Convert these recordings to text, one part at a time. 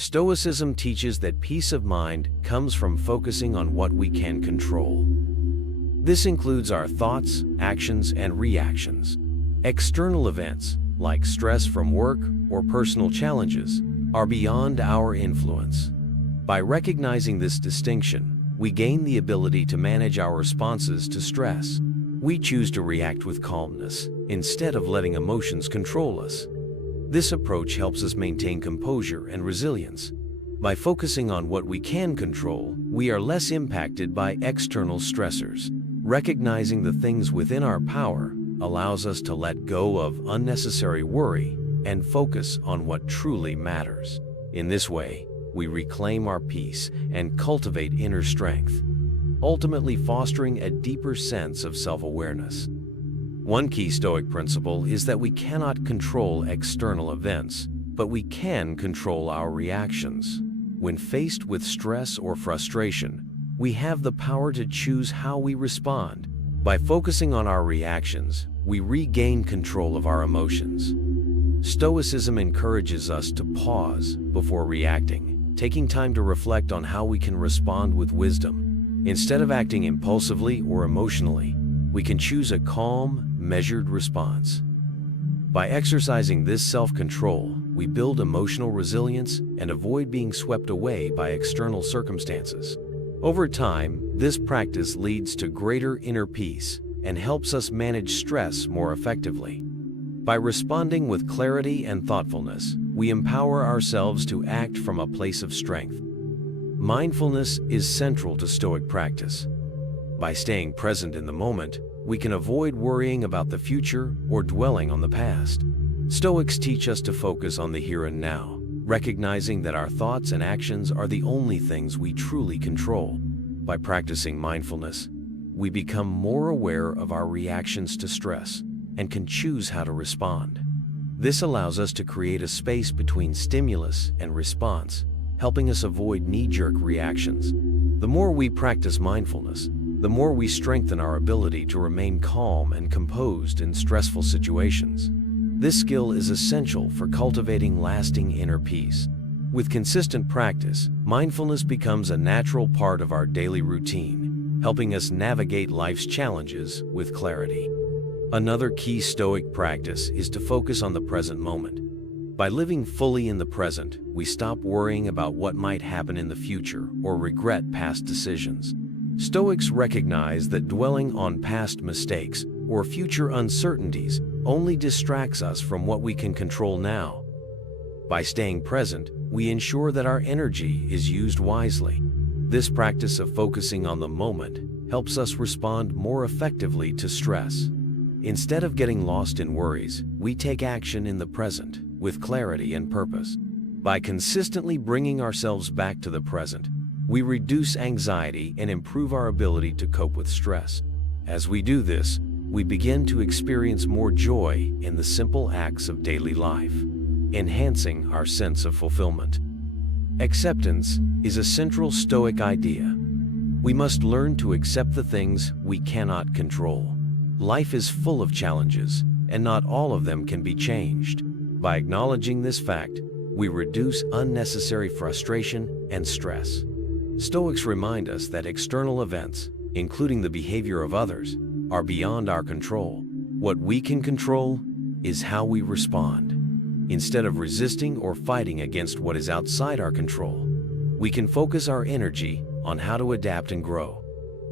Stoicism teaches that peace of mind comes from focusing on what we can control. This includes our thoughts, actions, and reactions. External events, like stress from work or personal challenges, are beyond our influence. By recognizing this distinction, we gain the ability to manage our responses to stress. We choose to react with calmness instead of letting emotions control us. This approach helps us maintain composure and resilience. By focusing on what we can control, we are less impacted by external stressors. Recognizing the things within our power allows us to let go of unnecessary worry and focus on what truly matters. In this way, we reclaim our peace and cultivate inner strength, ultimately fostering a deeper sense of self-awareness. One key Stoic principle is that we cannot control external events, but we can control our reactions. When faced with stress or frustration, we have the power to choose how we respond. By focusing on our reactions, we regain control of our emotions. Stoicism encourages us to pause before reacting, taking time to reflect on how we can respond with wisdom. Instead of acting impulsively or emotionally, we can choose a calm, measured response. By exercising this self-control, we build emotional resilience and avoid being swept away by external circumstances. Over time, this practice leads to greater inner peace and helps us manage stress more effectively. By responding with clarity and thoughtfulness, we empower ourselves to act from a place of strength. Mindfulness is central to Stoic practice. By staying present in the moment, we can avoid worrying about the future or dwelling on the past. Stoics teach us to focus on the here and now, recognizing that our thoughts and actions are the only things we truly control. By practicing mindfulness, we become more aware of our reactions to stress and can choose how to respond. This allows us to create a space between stimulus and response, helping us avoid knee-jerk reactions. The more we practice mindfulness, the more we strengthen our ability to remain calm and composed in stressful situations. This skill is essential for cultivating lasting inner peace. With consistent practice, mindfulness becomes a natural part of our daily routine, helping us navigate life's challenges with clarity. Another key Stoic practice is to focus on the present moment. By living fully in the present, we stop worrying about what might happen in the future or regret past decisions. Stoics recognize that dwelling on past mistakes or future uncertainties only distracts us from what we can control now. By staying present, we ensure that our energy is used wisely. This practice of focusing on the moment helps us respond more effectively to stress. Instead of getting lost in worries, we take action in the present with clarity and purpose. By consistently bringing ourselves back to the present, we reduce anxiety and improve our ability to cope with stress. As we do this, we begin to experience more joy in the simple acts of daily life, enhancing our sense of fulfillment. Acceptance is a central Stoic idea. We must learn to accept the things we cannot control. Life is full of challenges, and not all of them can be changed. By acknowledging this fact, we reduce unnecessary frustration and stress. Stoics remind us that external events, including the behavior of others, are beyond our control. What we can control is how we respond. Instead of resisting or fighting against what is outside our control, we can focus our energy on how to adapt and grow.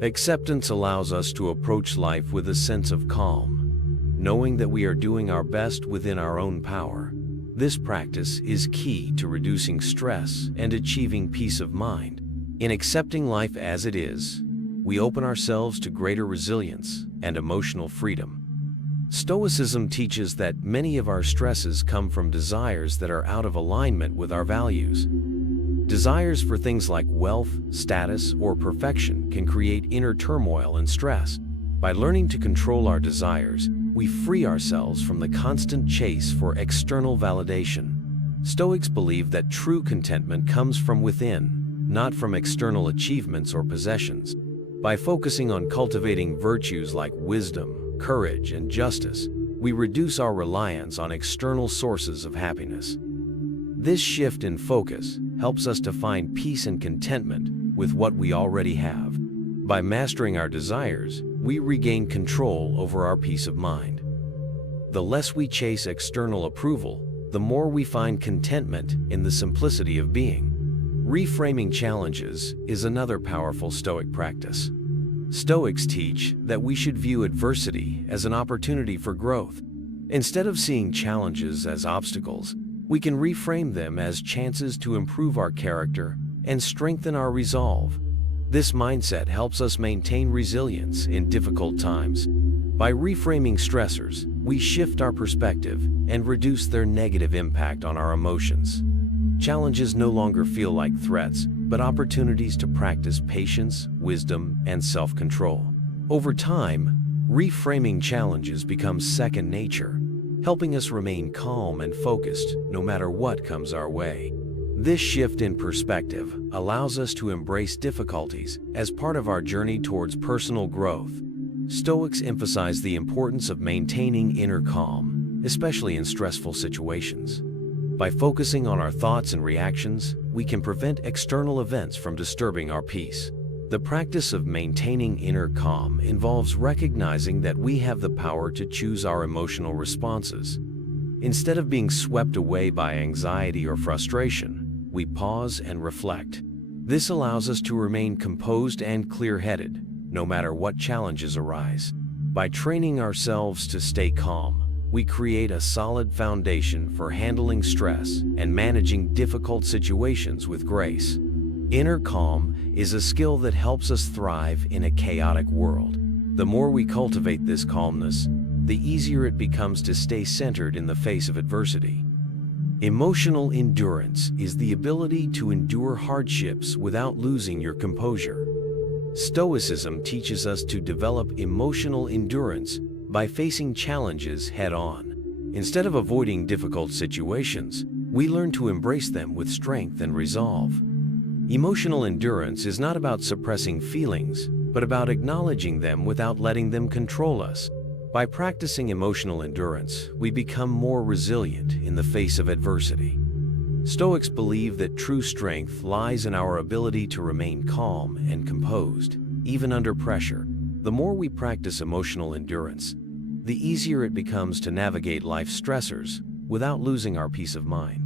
Acceptance allows us to approach life with a sense of calm, knowing that we are doing our best within our own power. This practice is key to reducing stress and achieving peace of mind. In accepting life as it is, we open ourselves to greater resilience and emotional freedom. Stoicism teaches that many of our stresses come from desires that are out of alignment with our values. Desires for things like wealth, status, or perfection can create inner turmoil and stress. By learning to control our desires, we free ourselves from the constant chase for external validation. Stoics believe that true contentment comes from within, not from external achievements or possessions. By focusing on cultivating virtues like wisdom, courage, and justice, we reduce our reliance on external sources of happiness. This shift in focus helps us to find peace and contentment with what we already have. By mastering our desires, we regain control over our peace of mind. The less we chase external approval, the more we find contentment in the simplicity of being. Reframing challenges is another powerful Stoic practice. Stoics teach that we should view adversity as an opportunity for growth. Instead of seeing challenges as obstacles, we can reframe them as chances to improve our character and strengthen our resolve. This mindset helps us maintain resilience in difficult times. By reframing stressors, we shift our perspective and reduce their negative impact on our emotions. Challenges no longer feel like threats, but opportunities to practice patience, wisdom, and self-control. Over time, reframing challenges becomes second nature, helping us remain calm and focused no matter what comes our way. This shift in perspective allows us to embrace difficulties as part of our journey towards personal growth. Stoics emphasize the importance of maintaining inner calm, especially in stressful situations. By focusing on our thoughts and reactions, we can prevent external events from disturbing our peace. The practice of maintaining inner calm involves recognizing that we have the power to choose our emotional responses. Instead of being swept away by anxiety or frustration, we pause and reflect. This allows us to remain composed and clear-headed, no matter what challenges arise. By training ourselves to stay calm, we create a solid foundation for handling stress and managing difficult situations with grace. Inner calm is a skill that helps us thrive in a chaotic world. The more we cultivate this calmness, the easier it becomes to stay centered in the face of adversity. Emotional endurance is the ability to endure hardships without losing your composure. Stoicism teaches us to develop emotional endurance by facing challenges head-on. Instead of avoiding difficult situations, we learn to embrace them with strength and resolve. Emotional endurance is not about suppressing feelings, but about acknowledging them without letting them control us. By practicing emotional endurance, we become more resilient in the face of adversity. Stoics believe that true strength lies in our ability to remain calm and composed, even under pressure. The more we practice emotional endurance, the easier it becomes to navigate life's stressors without losing our peace of mind.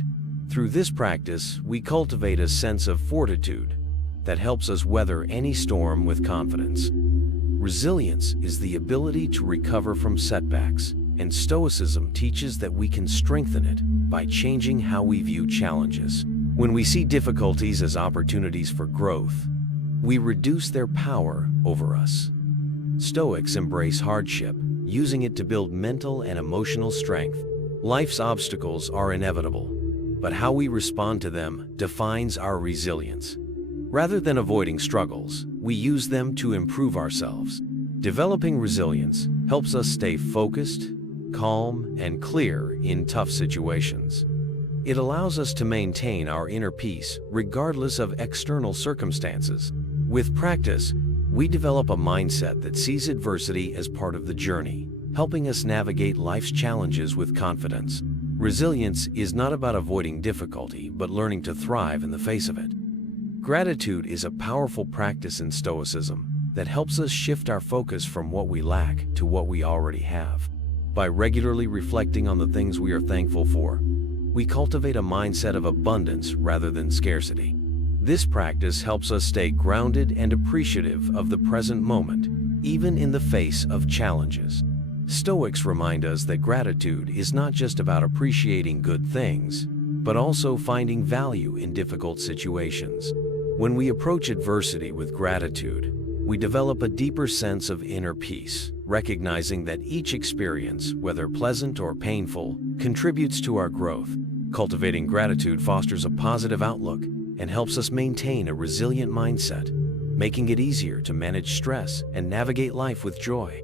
Through this practice, we cultivate a sense of fortitude that helps us weather any storm with confidence. Resilience is the ability to recover from setbacks, and Stoicism teaches that we can strengthen it by changing how we view challenges. When we see difficulties as opportunities for growth, we reduce their power over us. Stoics embrace hardship, using it to build mental and emotional strength. Life's obstacles are inevitable, but how we respond to them defines our resilience. Rather than avoiding struggles, we use them to improve ourselves. Developing resilience helps us stay focused, calm, and clear in tough situations. It allows us to maintain our inner peace regardless of external circumstances. With practice, we develop a mindset that sees adversity as part of the journey, helping us navigate life's challenges with confidence. Resilience is not about avoiding difficulty, but learning to thrive in the face of it. Gratitude is a powerful practice in Stoicism that helps us shift our focus from what we lack to what we already have. By regularly reflecting on the things we are thankful for, we cultivate a mindset of abundance rather than scarcity. This practice helps us stay grounded and appreciative of the present moment, even in the face of challenges. Stoics remind us that gratitude is not just about appreciating good things, but also finding value in difficult situations. When we approach adversity with gratitude, we develop a deeper sense of inner peace, recognizing that each experience, whether pleasant or painful, contributes to our growth. Cultivating gratitude fosters a positive outlook and helps us maintain a resilient mindset, making it easier to manage stress and navigate life with joy.